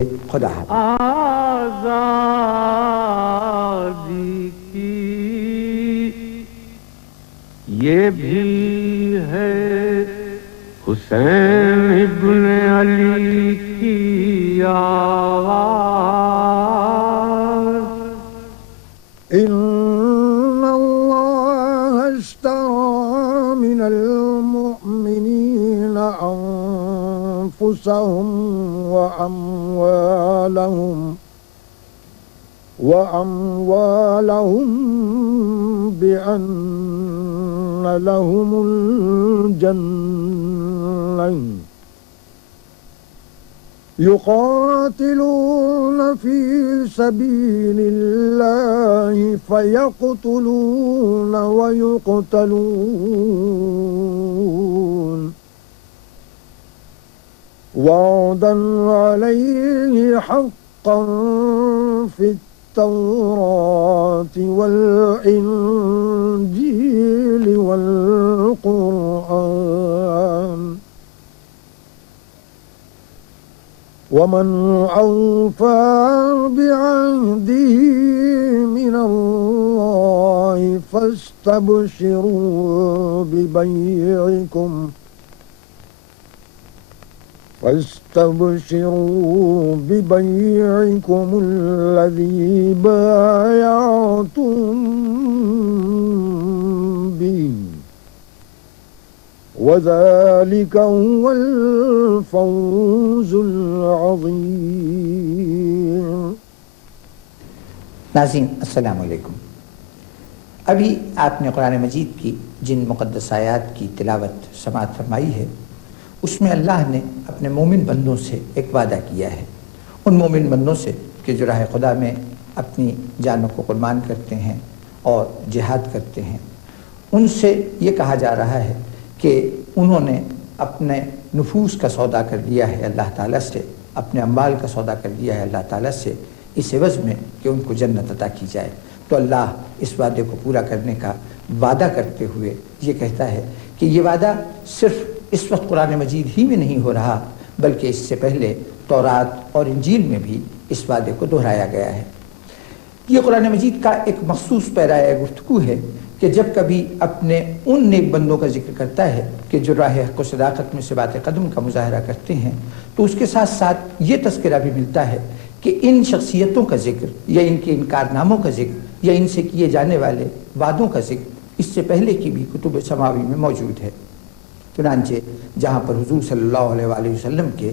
خدا حافظ۔ آزادی کی یہ بھی ہے حسین ابن علی کی آواز۔ ان اللہ اشتری من المؤمنین انفسهم وأموالهم بأن لهم الجنة يقاتلون في سبيل الله فيقتلون ويقتلون وعدا عليه حقا في التوراة والإنجيل والقرآن ومن أوفى بعهده من الله فاستبشروا ببيعكم الذي بايعتم به وذلك هو الفوز العظيم۔ ناظرین السلام علیکم۔ ابھی آپ نے قرآن مجید کی جن مقدس آیات کی تلاوت سماعت فرمائی ہے، اس میں اللہ نے اپنے مومن بندوں سے ایک وعدہ کیا ہے، ان مومن بندوں سے کہ جو راہ خدا میں اپنی جانوں کو قربان کرتے ہیں اور جہاد کرتے ہیں، ان سے یہ کہا جا رہا ہے کہ انہوں نے اپنے نفوس کا سودا کر لیا ہے اللہ تعالیٰ سے، اپنے اموال کا سودا کر لیا ہے اللہ تعالیٰ سے، اس عوض میں کہ ان کو جنت عطا کی جائے۔ تو اللہ اس وعدے کو پورا کرنے کا وعدہ کرتے ہوئے یہ کہتا ہے کہ یہ وعدہ صرف اس وقت قرآن مجید ہی میں نہیں ہو رہا، بلکہ اس سے پہلے تورات اور انجیل میں بھی اس وعدے کو دہرایا گیا ہے۔ یہ قرآن مجید کا ایک مخصوص پیرایہ گفتگو ہے کہ جب کبھی اپنے ان نیک بندوں کا ذکر کرتا ہے کہ جو راہ حق و صداقت میں ثبات قدم کا مظاہرہ کرتے ہیں، تو اس کے ساتھ ساتھ یہ تذکرہ بھی ملتا ہے کہ ان شخصیتوں کا ذکر یا ان کے ان کارناموں کا ذکر یا ان سے کیے جانے والے وعدوں کا ذکر اس سے پہلے کی بھی کتب سماوی میں موجود ہے۔ چنانچہ جہاں پر حضور صلی اللہ علیہ وآلہ وسلم کے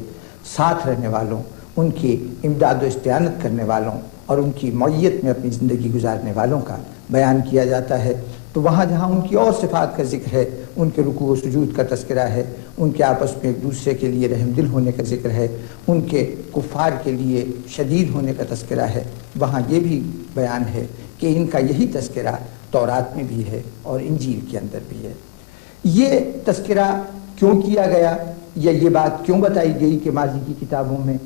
ساتھ رہنے والوں، ان کی امداد و استعانت کرنے والوں اور ان کی معیت میں اپنی زندگی گزارنے والوں کا بیان کیا جاتا ہے، تو وہاں جہاں ان کی اور صفات کا ذکر ہے، ان کے رکوع و سجود کا تذکرہ ہے، ان کے آپس میں ایک دوسرے کے لیے رحم دل ہونے کا ذکر ہے، ان کے کفار کے لیے شدید ہونے کا تذکرہ ہے، وہاں یہ بھی بیان ہے کہ ان کا یہی تذکرہ تورات میں بھی ہے اور انجیل کے اندر بھی ہے۔ یہ تذکرہ کیوں کیا گیا یا یہ بات کیوں بتائی گئی کہ ماضی کی کتابوں میں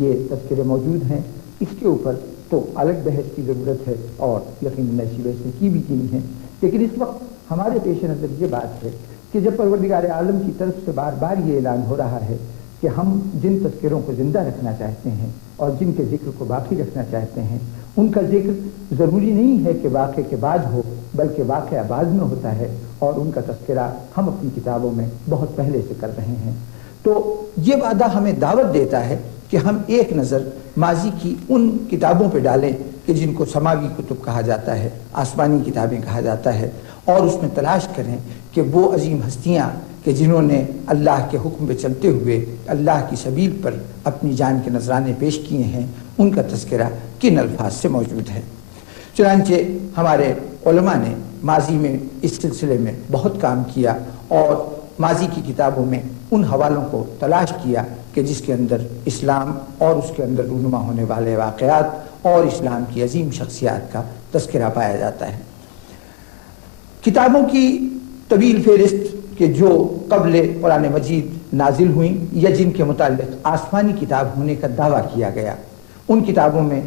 یہ تذکرے موجود ہیں، اس کے اوپر تو الگ بحث کی ضرورت ہے اور یقیناً ایسی بحثیں کی بھی گئی ہیں، لیکن اس وقت ہمارے پیش نظر یہ بات ہے کہ جب پروردگار عالم کی طرف سے بار بار یہ اعلان ہو رہا ہے کہ ہم جن تذکروں کو زندہ رکھنا چاہتے ہیں اور جن کے ذکر کو باقی رکھنا چاہتے ہیں، ان کا ذکر ضروری نہیں ہے کہ واقعے کے بعد ہو، بلکہ واقعہ بعد میں ہوتا ہے، اور ان کا تذکرہ ہم اپنی کتابوں میں بہت پہلے سے کر رہے ہیں۔ تو یہ وعدہ ہمیں دعوت دیتا ہے کہ ہم ایک نظر ماضی کی ان کتابوں پہ ڈالیں کہ جن کو سماوی کتب کہا جاتا ہے، آسمانی کتابیں کہا جاتا ہے، اور اس میں تلاش کریں کہ وہ عظیم ہستیاں کہ جنہوں نے اللہ کے حکم پہ چلتے ہوئے اللہ کی سبیل پر اپنی جان کے نذرانے پیش کیے ہیں، ان کا تذکرہ کن الفاظ سے موجود ہے۔ چنانچہ ہمارے علماء نے ماضی میں اس سلسلے میں بہت کام کیا اور ماضی کی کتابوں میں ان حوالوں کو تلاش کیا کہ جس کے اندر اسلام اور اس کے اندر رونما ہونے والے واقعات اور اسلام کی عظیم شخصیات کا تذکرہ پایا جاتا ہے۔ کتابوں کی طویل فہرست کہ جو قبل قرآن مجید نازل ہوئیں یا جن کے متعلق آسمانی کتاب ہونے کا دعویٰ کیا گیا، ان کتابوں میں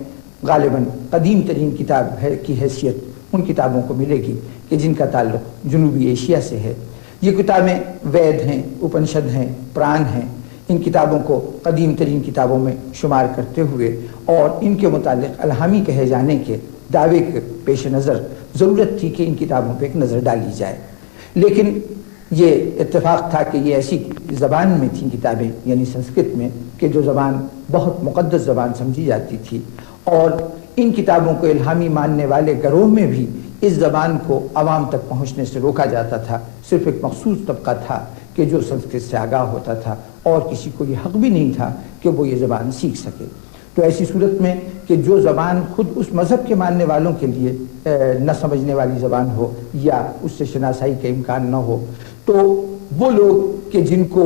غالباً قدیم ترین کتاب کی حیثیت ان کتابوں کو ملے گی کہ جن کا تعلق جنوبی ایشیا سے ہے۔ یہ کتابیں وید ہیں، اپنشد ہیں، پران ہیں، ان کتابوں کو قدیم ترین کتابوں میں شمار کرتے ہوئے اور ان کے متعلق الہامی کہے جانے کے دعوے کے پیش نظر ضرورت تھی کہ ان کتابوں پہ ایک نظر ڈالی جائے، لیکن یہ اتفاق تھا کہ یہ ایسی زبان میں تھیں کتابیں، یعنی سنسکرت میں، کہ جو زبان بہت مقدس زبان سمجھی جاتی تھی، اور ان کتابوں کو الہامی ماننے والے گروہ میں بھی اس زبان کو عوام تک پہنچنے سے روکا جاتا تھا۔ صرف ایک مخصوص طبقہ تھا کہ جو سنسکرت سے آگاہ ہوتا تھا، اور کسی کو یہ حق بھی نہیں تھا کہ وہ یہ زبان سیکھ سکے۔ تو ایسی صورت میں کہ جو زبان خود اس مذہب کے ماننے والوں کے لیے نہ سمجھنے والی زبان ہو یا اس سے شناسائی کا امکان نہ ہو، تو وہ لوگ کہ جن کو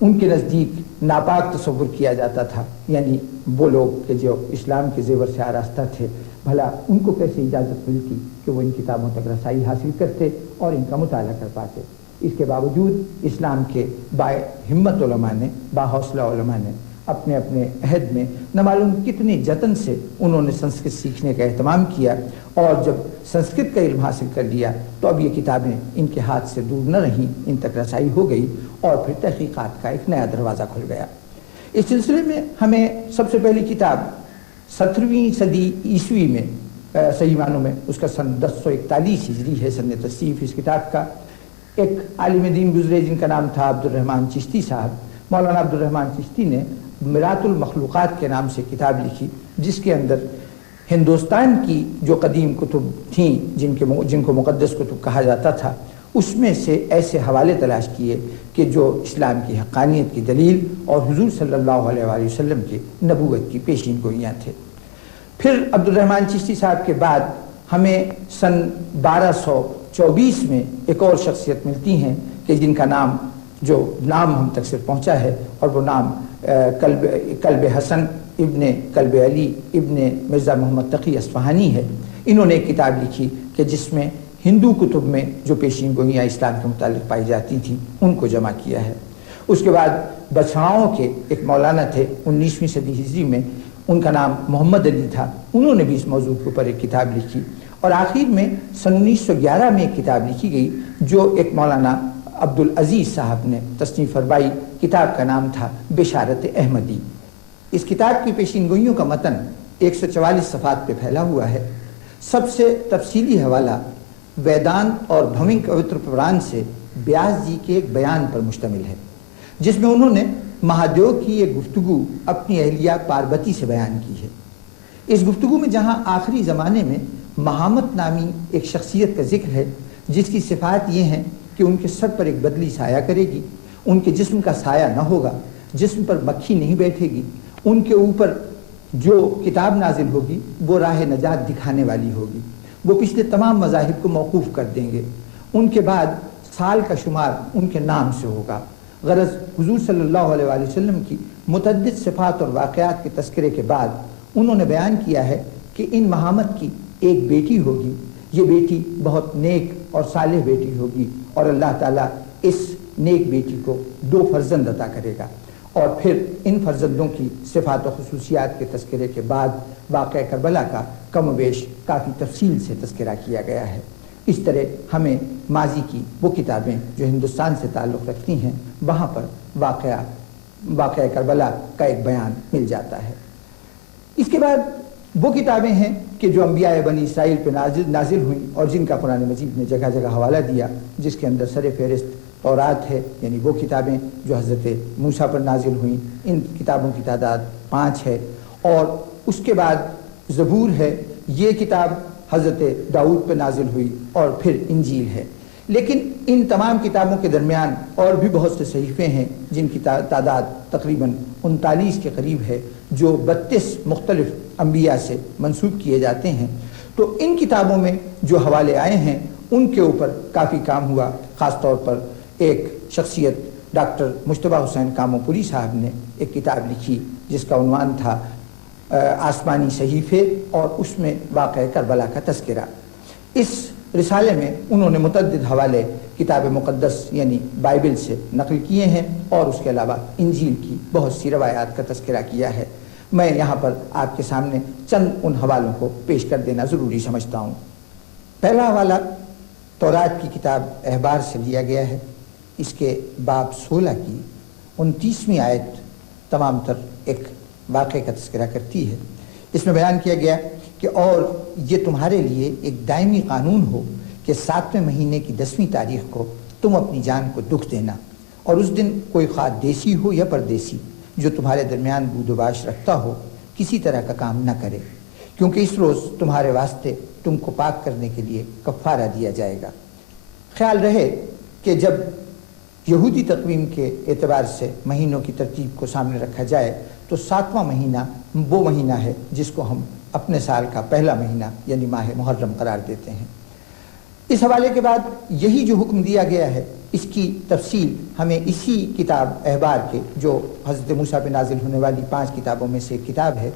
ان کے نزدیک ناپاک تصور کیا جاتا تھا، یعنی وہ لوگ کہ جو اسلام کے زیور سے آراستہ تھے، بھلا ان کو کیسے اجازت ملتی کہ وہ ان کتابوں تک رسائی حاصل کرتے اور ان کا مطالعہ کر پاتے؟ اس کے باوجود اسلام کے با ہمت علماء نے، با حوصلہ علماء نے اپنے اپنے عہد میں نہ معلوم کتنے جتن سے انہوں نے سنسکرت سیکھنے کا اہتمام کیا، اور جب سنسکرت کا علم حاصل کر لیا تو اب یہ کتابیں ان کے ہاتھ سے دور نہ رہیں، ان تک رسائی ہو گئی، اور پھر تحقیقات کا ایک نیا دروازہ کھل گیا۔ اس سلسلے میں ہمیں سب سے پہلی کتاب 17ویں صدی عیسوی میں، صحیح معنوں میں اس کا سن 1041 ہجری ہے سن تصنیف اس کتاب کا، ایک عالم دین گزرے جن کا نام تھا عبد الرحمن چشتی صاحب۔ مولانا عبد الرحمن چشتی نے میراث المخلوقات کے نام سے کتاب لکھی، جس کے اندر ہندوستان کی جو قدیم کتب تھیں جن کو مقدس کتب کہا جاتا تھا، اس میں سے ایسے حوالے تلاش کیے کہ جو اسلام کی حقانیت کی دلیل اور حضور صلی اللہ علیہ وآلہ وسلم کی نبوت کی پیشین گوئیاں تھے۔ پھر عبد الرحمن چشتی صاحب کے بعد ہمیں سن 1224 میں ایک اور شخصیت ملتی ہیں کہ جن کا نام ہم تک صرف پہنچا ہے، اور وہ نام کلب حسن ابن کلب علی ابن مرزا محمد تقی اصفہانی ہے۔ انہوں نے ایک کتاب لکھی کہ جس میں ہندو کتب میں جو پیشین گوئیاں اسلام کے متعلق پائی جاتی تھیں ان کو جمع کیا ہے۔ اس کے بعد بچھڑاؤں کے ایک مولانا تھے 19ویں صدی ہجری میں، ان کا نام محمد علی تھا، انہوں نے بھی اس موضوع کے اوپر ایک کتاب لکھی، اور آخر میں سن 1911 میں ایک کتاب لکھی گئی جو ایک مولانا عبد العزیز صاحب نے تصنیف فرمائی۔ کتاب کا نام تھا بشارت احمدی۔ اس کتاب کی پیشین گوئیوں کا متن 144 صفحات پہ پھیلا ہوا ہے۔ سب سے تفصیلی حوالہ ویدانت اور بھومنگ پوتر پران سے بیاس جی کے ایک بیان پر مشتمل ہے، جس میں انہوں نے مہادیو کی ایک گفتگو اپنی اہلیہ پاربتی سے بیان کی ہے۔ اس گفتگو میں جہاں آخری زمانے میں مہامت نامی ایک شخصیت کا ذکر ہے جس کی صفات یہ ہیں کہ ان کے سر پر ایک بدلی سایہ کرے گی، ان کے جسم کا سایہ نہ ہوگا، جسم پر مکھی نہیں بیٹھے گی، ان کے اوپر جو کتاب نازل ہوگی وہ راہ نجات دکھانے والی ہوگی، وہ پچھلے تمام مذاہب کو موقوف کر دیں گے، ان کے بعد سال کا شمار ان کے نام سے ہوگا۔ غرض حضور صلی اللہ علیہ وآلہ وسلم کی متعدد صفات اور واقعات کے تذکرے کے بعد انہوں نے بیان کیا ہے کہ ان مہامت کی ایک بیٹی ہوگی، یہ بیٹی بہت نیک اور صالح بیٹی ہوگی، اور اللہ تعالیٰ اس نیک بیٹی کو 2 فرزند عطا کرے گا۔ اور پھر ان فرزندوں کی صفات و خصوصیات کے تذکرے کے بعد واقعہ کربلا کا کم و بیش کافی تفصیل سے تذکرہ کیا گیا ہے۔ اس طرح ہمیں ماضی کی وہ کتابیں جو ہندوستان سے تعلق رکھتی ہیں وہاں پر واقعہ کربلا کا ایک بیان مل جاتا ہے۔ اس کے بعد وہ کتابیں ہیں کہ جو انبیاء بنی اسرائیل پہ نازل ہوئیں اور جن کا قرآن مجید نے جگہ جگہ حوالہ دیا، جس کے اندر سر فہرست تورات ہے، یعنی وہ کتابیں جو حضرت موسیٰ پر نازل ہوئیں، ان کتابوں کی تعداد 5 ہے، اور اس کے بعد زبور ہے، یہ کتاب حضرت داؤد پہ نازل ہوئی، اور پھر انجیل ہے۔ لیکن ان تمام کتابوں کے درمیان اور بھی بہت سے صحیفے ہیں جن کی تعداد تقریباً 39 کے قریب ہے، جو 32 مختلف انبیاء سے منسوب کیے جاتے ہیں۔ تو ان کتابوں میں جو حوالے آئے ہیں ان کے اوپر کافی کام ہوا، خاص طور پر ایک شخصیت ڈاکٹر مجتبیٰ حسین کامو پوری صاحب نے ایک کتاب لکھی جس کا عنوان تھا آسمانی صحیفے، اور اس میں واقعہ کربلا کا تذکرہ۔ اس رسالے میں انہوں نے متعدد حوالے کتاب مقدس یعنی بائبل سے نقل کیے ہیں، اور اس کے علاوہ انجیل کی بہت سی روایات کا تذکرہ کیا ہے۔ میں یہاں پر آپ کے سامنے چند ان حوالوں کو پیش کر دینا ضروری سمجھتا ہوں۔ پہلا حوالہ تورات کی کتاب احبار سے لیا گیا ہے۔ اس کے باب 16 کی 29ویں آیت تمام تر ایک واقعے کا تذکرہ کرتی ہے۔ اس میں بیان کیا گیا کہ اور یہ تمہارے لیے ایک دائمی قانون ہو کہ 7ویں مہینے کی 10ویں تاریخ کو تم اپنی جان کو دکھ دینا، اور اس دن کوئی خواہ دیسی ہو یا پردیسی جو تمہارے درمیان بود و باش رکھتا ہو کسی طرح کا کام نہ کرے، کیونکہ اس روز تمہارے واسطے تم کو پاک کرنے کے لیے کفارہ دیا جائے گا۔ خیال رہے کہ جب یہودی تقویم کے اعتبار سے مہینوں کی ترتیب کو سامنے رکھا جائے تو 7واں مہینہ وہ مہینہ ہے جس کو ہم اپنے سال کا پہلا مہینہ یعنی ماہ محرم قرار دیتے ہیں۔ اس حوالے کے بعد یہی جو حکم دیا گیا ہے اس کی تفصیل ہمیں اسی کتاب احبار کے جو حضرت موسیٰ پہ نازل ہونے والی 5 کتابوں میں سے ایک کتاب ہے،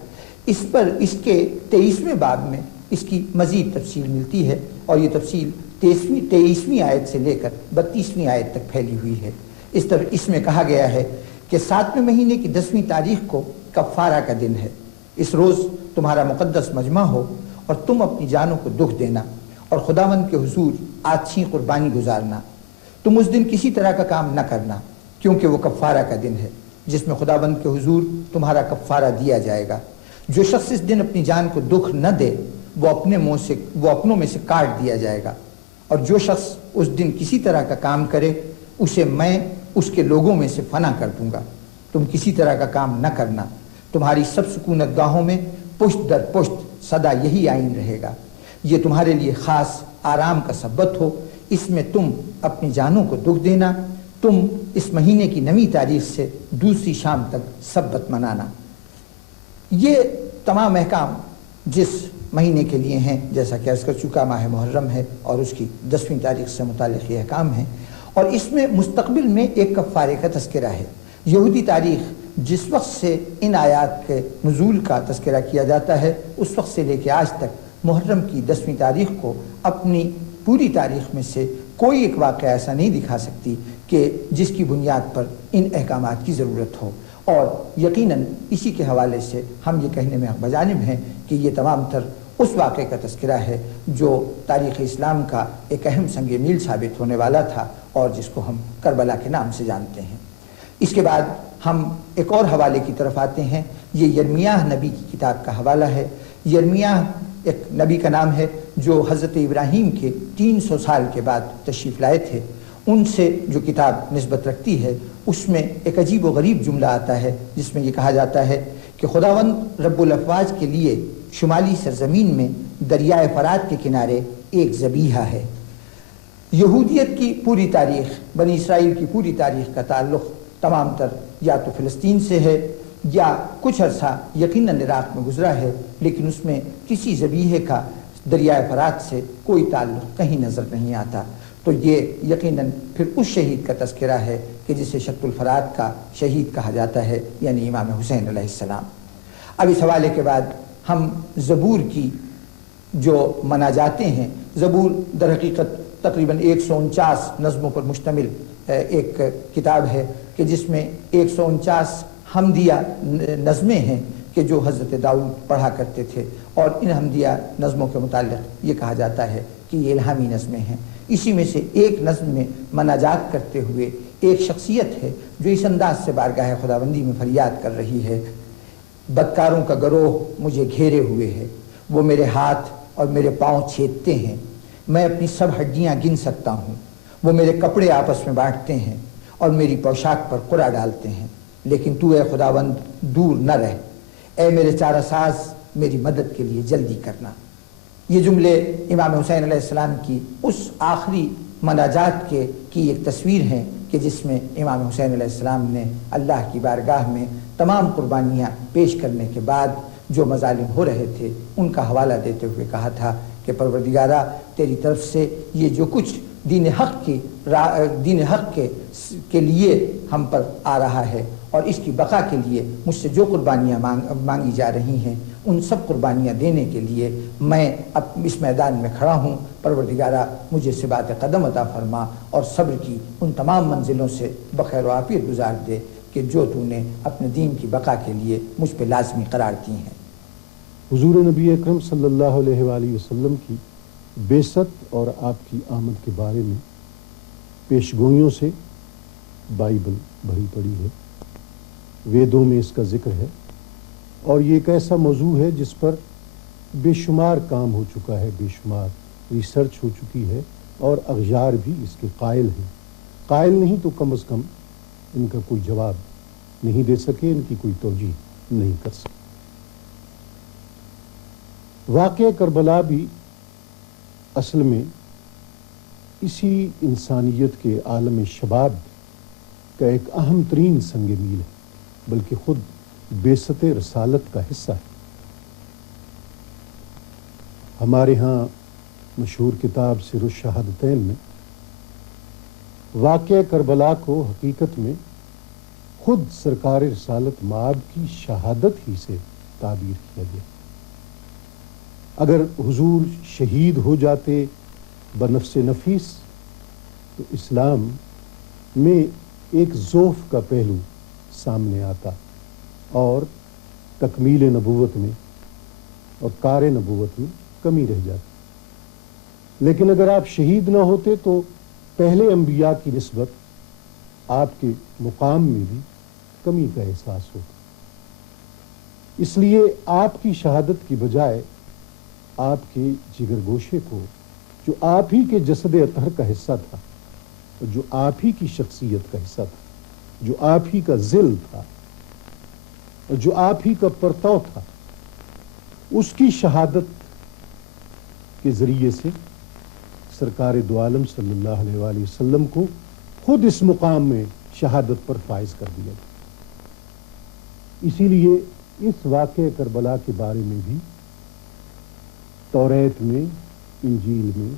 اس پر اس کے 23ویں باب میں اس کی مزید تفصیل ملتی ہے، اور یہ تفصیل 23ویں آیت سے لے کر 32ویں آیت تک پھیلی ہوئی ہے۔ اس میں کہا گیا ہے کہ 7ویں مہینے کی 10ویں تاریخ کو کفارہ کا دن ہے، اس روز تمہارا مقدس مجمع ہو اور تم اپنی جانوں کو دکھ دینا اور خداوند کے حضور آچھی قربانی گزارنا۔ تم اس دن کسی طرح کا کام نہ کرنا، کیونکہ وہ کفارہ کا دن ہے جس میں خداوند کے حضور تمہارا کفارہ دیا جائے گا۔ جو شخص اس دن اپنی جان کو دکھ نہ دے وہ اپنوں میں سے کاٹ دیا جائے گا، اور جو شخص اس دن کسی طرح کا کام کرے اسے میں اس کے لوگوں میں سے فنا کر دوں گا۔ تم کسی طرح کا کام نہ کرنا، تمہاری سب سکونت گاہوں میں پشت در پشت سدا یہی آئین رہے گا۔ یہ تمہارے لیے خاص آرام کا سبت ہو، اس میں تم اپنی جانوں کو دکھ دینا، تم اس مہینے کی 9ویں تاریخ سے دوسری شام تک سبت منانا۔ یہ تمام احکام جس مہینے کے لیے ہیں، جیسا کہ عرض کر چکا ماہ محرم ہے اور اس کی 10ویں تاریخ سے متعلق یہ احکام ہیں، اور اس میں مستقبل میں ایک کفارے کا تذکرہ ہے۔ یہودی تاریخ جس وقت سے ان آیات کے نزول کا تذکرہ کیا جاتا ہے اس وقت سے لے کے آج تک محرم کی 10ویں تاریخ کو اپنی پوری تاریخ میں سے کوئی ایک واقعہ ایسا نہیں دکھا سکتی کہ جس کی بنیاد پر ان احکامات کی ضرورت ہو، اور یقیناً اسی کے حوالے سے ہم یہ کہنے میں بجانب ہیں کہ یہ تمام تر اس واقعے کا تذکرہ ہے جو تاریخ اسلام کا ایک اہم سنگ میل ثابت ہونے والا تھا اور جس کو ہم کربلا کے نام سے جانتے ہیں۔ اس کے بعد ہم ایک اور حوالے کی طرف آتے ہیں، یہ یرمیاہ نبی کی کتاب کا حوالہ ہے۔ یرمیاہ ایک نبی کا نام ہے جو حضرت ابراہیم کے 300 سال کے بعد تشریف لائے تھے، ان سے جو کتاب نسبت رکھتی ہے اس میں ایک عجیب و غریب جملہ آتا ہے جس میں یہ کہا جاتا ہے کہ خداوند رب الافواج کے لیے شمالی سرزمین میں دریائے فرات کے کنارے ایک ذبیحہ ہے۔ یہودیت کی پوری تاریخ، بنی اسرائیل کی پوری تاریخ کا تعلق تمام تر یا تو فلسطین سے ہے یا کچھ عرصہ یقیناً عراق میں گزرا ہے، لیکن اس میں کسی ذبیحے کا دریائے فرات سے کوئی تعلق کہیں نظر نہیں آتا۔ تو یہ یقیناً پھر اس شہید کا تذکرہ ہے کہ جسے شط الفرات کا شہید کہا جاتا ہے، یعنی امام حسین علیہ السلام۔ اب اس حوالے کے بعد ہم زبور کی جو مناجاتیں ہیں، زبور در حقیقت تقریباً 149 نظموں پر مشتمل ایک کتاب ہے کہ جس میں 149 حمدیہ نظمیں ہیں کہ جو حضرت داؤد پڑھا کرتے تھے، اور ان حمدیہ نظموں کے متعلق یہ کہا جاتا ہے کہ یہ الہامی نظمیں ہیں۔ اسی میں سے ایک نظم میں مناجات کرتے ہوئے ایک شخصیت ہے جو اس انداز سے بارگاہ خداوندی میں فریاد کر رہی ہے: بدکاروں کا گروہ مجھے گھیرے ہوئے ہے، وہ میرے ہاتھ اور میرے پاؤں چھیدتے ہیں، میں اپنی سب ہڈیاں گن سکتا ہوں، وہ میرے کپڑے آپس میں بانٹتے ہیں اور میری پوشاک پر قرعہ ڈالتے ہیں، لیکن تو اے خداوند دور نہ رہ، اے میرے چارہ ساز میری مدد کے لیے جلدی کرنا۔ یہ جملے امام حسین علیہ السلام کی اس آخری مناجات کی ایک تصویر ہیں کہ جس میں امام حسین علیہ السلام نے اللہ کی بارگاہ میں تمام قربانیاں پیش کرنے کے بعد جو مظالم ہو رہے تھے ان کا حوالہ دیتے ہوئے کہا تھا کہ پروردگارہ، تیری طرف سے یہ جو کچھ دین حق کے لیے ہم پر آ رہا ہے اور اس کی بقا کے لیے مجھ سے جو قربانیاں مانگی جا رہی ہیں ان سب قربانیاں دینے کے لیے میں اب اس میدان میں کھڑا ہوں۔ پروردگارہ مجھے ثبات قدم عطا فرما اور صبر کی ان تمام منزلوں سے بخیر و عافیت گزار دے کہ جو تو نے اپنے دین کی بقا کے لیے مجھ پہ لازمی قرار دی ہیں۔ حضور نبی اکرم صلی اللہ علیہ وآلہ وسلم کی بعثت اور آپ کی آمد کے بارے میں پیشگوئیوں سے بائبل بھری پڑی ہے۔ ویدوں میں اس کا ذکر ہے، اور یہ ایک ایسا موضوع ہے جس پر بے شمار کام ہو چکا ہے، بے شمار ریسرچ ہو چکی ہے، اور اغیار بھی اس کے قائل ہیں۔ قائل نہیں تو کم از کم ان کا کوئی جواب نہیں دے سکے، ان کی کوئی توجیہ نہیں کر سکے۔ واقعہ کربلا بھی اصل میں اسی انسانیت کے عالم شباب کا ایک اہم ترین سنگ میل ہے، بلکہ خود بعثت رسالت کا حصہ ہے۔ ہمارے ہاں مشہور کتاب سر الشہادتین میں واقعہ کربلا کو حقیقت میں خود سرکار رسالت مآب کی شہادت ہی سے تعبیر کیا گیا۔ اگر حضور شہید ہو جاتے بنفس نفیس تو اسلام میں ایک ضعف کا پہلو سامنے آتا اور تکمیل نبوت میں اور کار نبوت میں کمی رہ جاتی۔ لیکن اگر آپ شہید نہ ہوتے تو پہلے انبیاء کی نسبت آپ کے مقام میں بھی کمی کا احساس ہوتا۔ اس لیے آپ کی شہادت کی بجائے آپ کے جگر گوشے کو، جو آپ ہی کے جسد اطہر کا حصہ تھا، جو آپ ہی کی شخصیت کا حصہ تھا، جو آپ ہی کا ذل تھا، جو آپ ہی کا پرتو تھا، اس کی شہادت کے ذریعے سے سرکار دو عالم صلی اللہ علیہ وآلہ وسلم کو خود اس مقام میں شہادت پر فائز کر دیا گیا۔ اسی لیے اس واقعہ کربلا کے بارے میں بھی توریت میں، انجیل میں،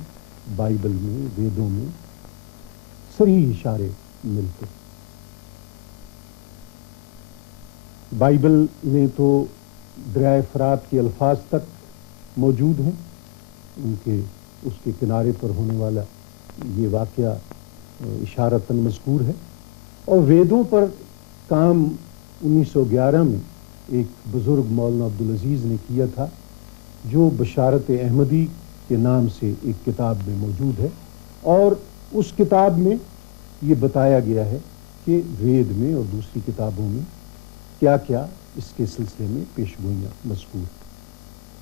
بائبل میں، ویدوں میں صریح اشارے ملتے۔ بائبل میں تو دریائے فرات کے الفاظ تک موجود ہیں، اس کے کنارے پر ہونے والا یہ واقعہ اشارتاً مذکور ہے، اور ویدوں پر کام 1911 میں ایک بزرگ مولانا عبدالعزیز نے کیا تھا، جو بشارت احمدی کے نام سے ایک کتاب میں موجود ہے، اور اس کتاب میں یہ بتایا گیا ہے کہ وید میں اور دوسری کتابوں میں کیا کیا اس کے سلسلے میں پیش گوئیاں مذکور ہیں۔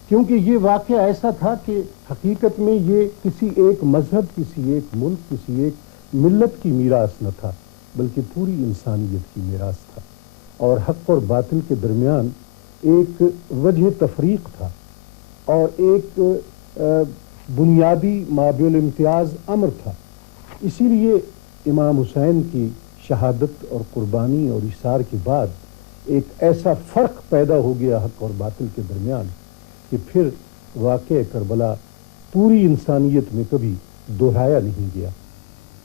کیونکہ یہ واقعہ ایسا تھا کہ حقیقت میں یہ کسی ایک مذہب، کسی ایک ملک، کسی ایک ملت کی میراث نہ تھا، بلکہ پوری انسانیت کی میراث تھا، اور حق اور باطل کے درمیان ایک وجہ تفریق تھا، اور ایک بنیادی مابع الامتیاز امر تھا۔ اسی لیے امام حسین کی شہادت اور قربانی اور ایثار کے بعد ایک ایسا فرق پیدا ہو گیا حق اور باطل کے درمیان کہ پھر واقعہ کربلا پوری انسانیت میں کبھی دہرایا نہیں گیا۔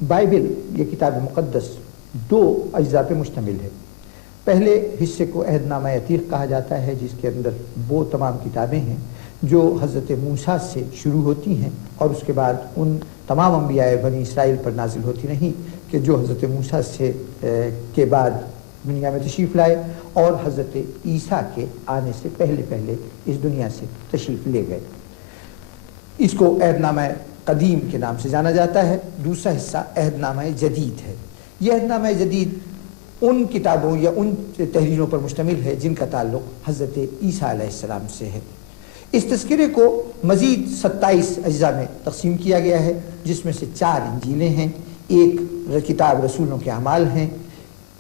بائبل یہ کتاب مقدس 2 اجزاء پہ مشتمل ہے۔ پہلے حصے کو عہد نامہ عتیق کہا جاتا ہے، جس کے اندر وہ تمام کتابیں ہیں جو حضرت موسیٰ سے شروع ہوتی ہیں اور اس کے بعد ان تمام انبیاء بنی اسرائیل پر نازل ہوتی نہیں کہ جو حضرت موسیٰ کے بعد دنیا میں تشریف لائے اور حضرت عیسیٰ کے آنے سے پہلے اس دنیا سے تشریف لے گئے۔ اس کو عہد نامہ قدیم کے نام سے جانا جاتا ہے۔ دوسرا حصہ عہد نامہ جدید ہے۔ یہ عہد نامہ جدید ان کتابوں یا ان تحریروں پر مشتمل ہے جن کا تعلق حضرت عیسیٰ علیہ السلام سے ہے۔ اس تذکرے کو مزید 27 اجزاء میں تقسیم کیا گیا ہے، جس میں سے 4 انجیلیں ہیں، ایک کتاب رسولوں کے اعمال ہیں،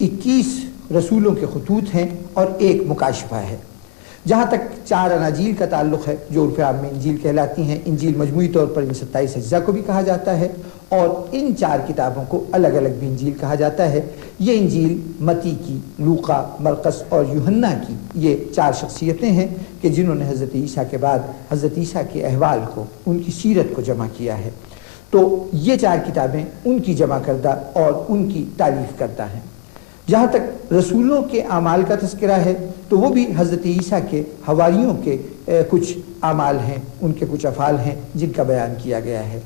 21 رسولوں کے خطوط ہیں اور ایک مکاشفہ ہے۔ جہاں تک 4 اناجیل کا تعلق ہے جو عرف عام میں انجیل کہلاتی ہیں، انجیل مجموعی طور پر ان 27 اجزاء کو بھی کہا جاتا ہے، اور ان 4 کتابوں کو الگ الگ بھی انجیل کہا جاتا ہے۔ یہ انجیل متی کی، لوقا، مرقس اور یوحنا کی یہ 4 شخصیتیں ہیں کہ جنہوں نے حضرت عیسیٰ کے بعد حضرت عیسیٰ کے احوال کو، ان کی سیرت کو جمع کیا ہے۔ تو یہ 4 کتابیں ان کی جمع کردہ اور ان کی تعریف کردہ ہیں۔ جہاں تک رسولوں کے اعمال کا تذکرہ ہے تو وہ بھی حضرت عیسیٰ کے حواریوں کے کچھ اعمال ہیں، ان کے کچھ افعال ہیں جن کا بیان کیا گیا ہے۔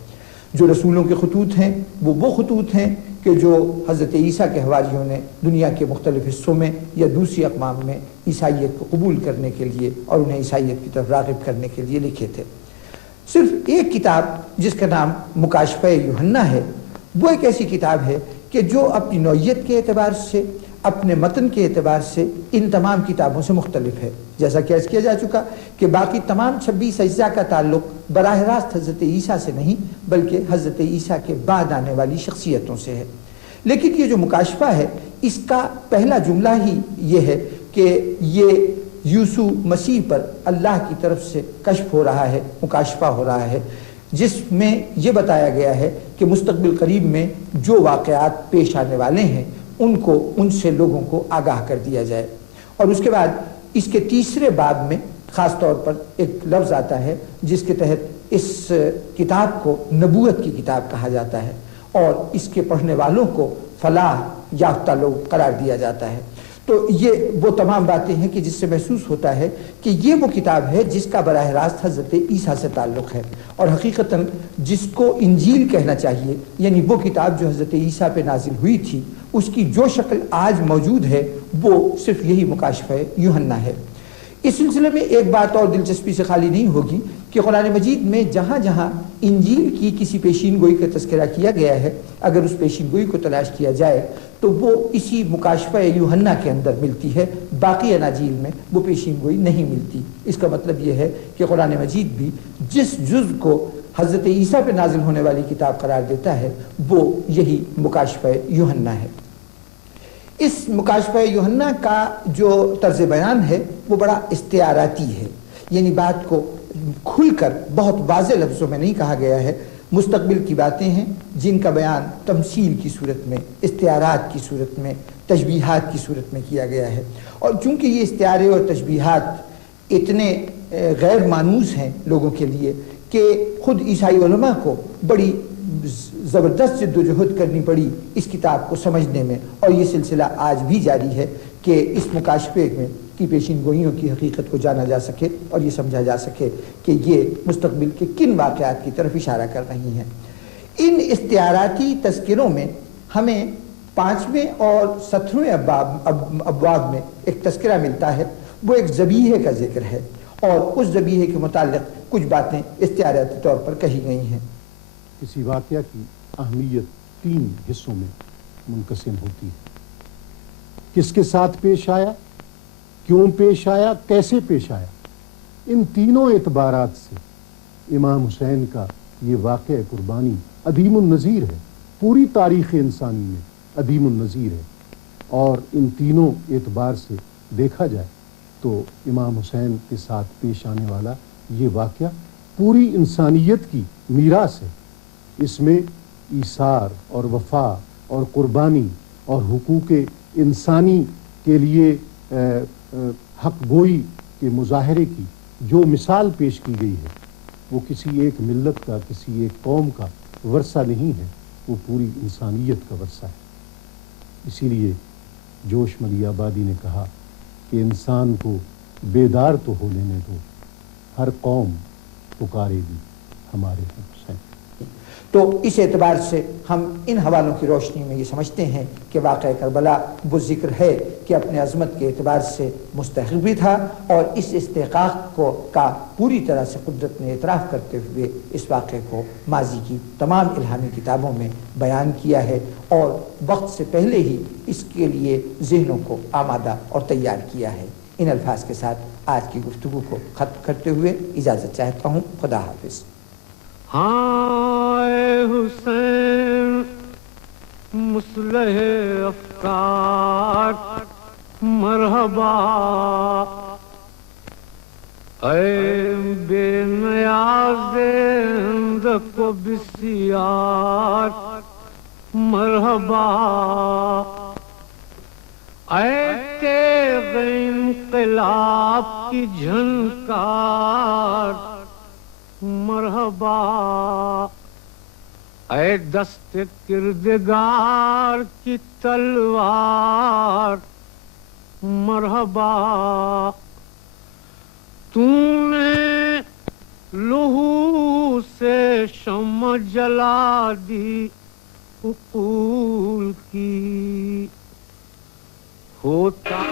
جو رسولوں کے خطوط ہیں وہ خطوط ہیں کہ جو حضرت عیسیٰ کے حواریوں نے دنیا کے مختلف حصوں میں یا دوسری اقوام میں عیسائیت کو قبول کرنے کے لیے اور انہیں عیسائیت کی طرف راغب کرنے کے لیے لکھے تھے۔ صرف ایک کتاب جس کا نام مکاشفہ یوحنا ہے، وہ ایک ایسی کتاب ہے کہ جو اپنی نوعیت کے اعتبار سے، اپنے متن کے اعتبار سے ان تمام کتابوں سے مختلف ہے. جیسا کہ عرض کیا جا چکا کہ باقی تمام 26 اجزاء کا تعلق براہ راست حضرت عیسیٰ سے نہیں بلکہ حضرت عیسیٰ کے بعد آنے والی شخصیتوں سے ہے. لیکن یہ جو مکاشفہ ہے اس کا پہلا جملہ ہی یہ ہے کہ یہ یسوع مسیح پر اللہ کی طرف سے کشف ہو رہا ہے، مکاشفہ ہو رہا ہے، جس میں یہ بتایا گیا ہے کہ مستقبل قریب میں جو واقعات پیش آنے والے ہیں ان سے لوگوں کو آگاہ کر دیا جائے. اور اس کے بعد اس کے تیسرے باب میں خاص طور پر ایک لفظ آتا ہے جس کے تحت اس کتاب کو نبوت کی کتاب کہا جاتا ہے اور اس کے پڑھنے والوں کو فلاح یافتہ لوگ قرار دیا جاتا ہے. تو یہ وہ تمام باتیں ہیں کہ جس سے محسوس ہوتا ہے کہ یہ وہ کتاب ہے جس کا براہ راست حضرت عیسیٰ سے تعلق ہے، اور حقیقتاً جس کو انجیل کہنا چاہیے، یعنی وہ کتاب جو حضرت عیسیٰ پہ نازل ہوئی تھی، اس کی جو شکل آج موجود ہے وہ صرف یہی مکاشفہ یوحنا ہے. اس سلسلے میں ایک بات اور دلچسپی سے خالی نہیں ہوگی کہ قرآن مجید میں جہاں جہاں انجیل کی کسی پیشین گوئی کا تذکرہ کیا گیا ہے، اگر اس پیشین گوئی کو تلاش کیا جائے تو وہ اسی مکاشفہ یوحنا کے اندر ملتی ہے، باقی اناجیل میں وہ پیشین گوئی نہیں ملتی. اس کا مطلب یہ ہے کہ قرآن مجید بھی جس جز کو حضرت عیسیٰ پہ نازل ہونے والی کتاب قرار دیتا ہے وہ یہی مکاشفہ یوحنا ہے. اس مکاشفہ یوحنا کا جو طرز بیان ہے وہ بڑا استعاراتی ہے، یعنی بات کو کھل کر بہت واضح لفظوں میں نہیں کہا گیا ہے. مستقبل کی باتیں ہیں جن کا بیان تمثیل کی صورت میں، استعارات کی صورت میں، تشبیہات کی صورت میں کیا گیا ہے. اور چونکہ یہ استعارے اور تشبیہات اتنے غیر مانوس ہیں لوگوں کے لیے کہ خود عیسائی علماء کو بڑی زبردست جد و جہد کرنی پڑی اس کتاب کو سمجھنے میں، اور یہ سلسلہ آج بھی جاری ہے کہ اس مکاشفے میں کی پیشین گوئیوں کی حقیقت کو جانا جا سکے اور یہ سمجھا جا سکے کہ یہ مستقبل کے کن واقعات کی طرف اشارہ کر رہی ہیں. ان استعاراتی تذکروں میں ہمیں 5ویں اور 17ویں ابواب میں ایک تذکرہ ملتا ہے، وہ ایک ذبیحے کا ذکر ہے، اور اس ذبیحے کے متعلق کچھ باتیں استعاراتی طور پر کہی گئی ہیں. کسی واقعہ کی اہمیت 3 حصوں میں منقسم ہوتی ہے: کس کے ساتھ پیش آیا، کیوں پیش آیا، کیسے پیش آیا. ان تینوں اعتبارات سے امام حسین کا یہ واقعہ قربانی عدیم النظیر ہے، پوری تاریخ انسانی میں عدیم النظیر ہے. اور ان تینوں اعتبار سے دیکھا جائے تو امام حسین کے ساتھ پیش آنے والا یہ واقعہ پوری انسانیت کی میراث ہے. اس میں ایثار اور وفا اور قربانی اور حقوق انسانی کے لیے حق گوئی کے مظاہرے کی جو مثال پیش کی گئی ہے وہ کسی ایک ملت کا، کسی ایک قوم کا ورثہ نہیں ہے، وہ پوری انسانیت کا ورثہ ہے. اسی لیے جوش ملی آبادی نے کہا کہ انسان کو بیدار تو ہو لینے دو، ہر قوم پکارے گی ہمارے حسین. تو اس اعتبار سے ہم ان حوالوں کی روشنی میں یہ سمجھتے ہیں کہ واقعہ کربلا وہ ذکر ہے کہ اپنے عظمت کے اعتبار سے مستحق بھی تھا، اور اس استحقاق کا پوری طرح سے قدرت نے اعتراف کرتے ہوئے اس واقعے کو ماضی کی تمام الہامی کتابوں میں بیان کیا ہے، اور وقت سے پہلے ہی اس کے لیے ذہنوں کو آمادہ اور تیار کیا ہے. ان الفاظ کے ساتھ آج کی گفتگو کو ختم کرتے ہوئے اجازت چاہتا ہوں. خدا حافظ. ہائے حسین مصلح افکار مرحبا، اے بے نیاز اندک و بسیار مرحبا، اے تیغ انقلاب کی جھنکار مرحبا، اے دست کردگار کی تلوار مرحبا، تو نے لہو سے شمع جلا دی عقول کی، ہوتا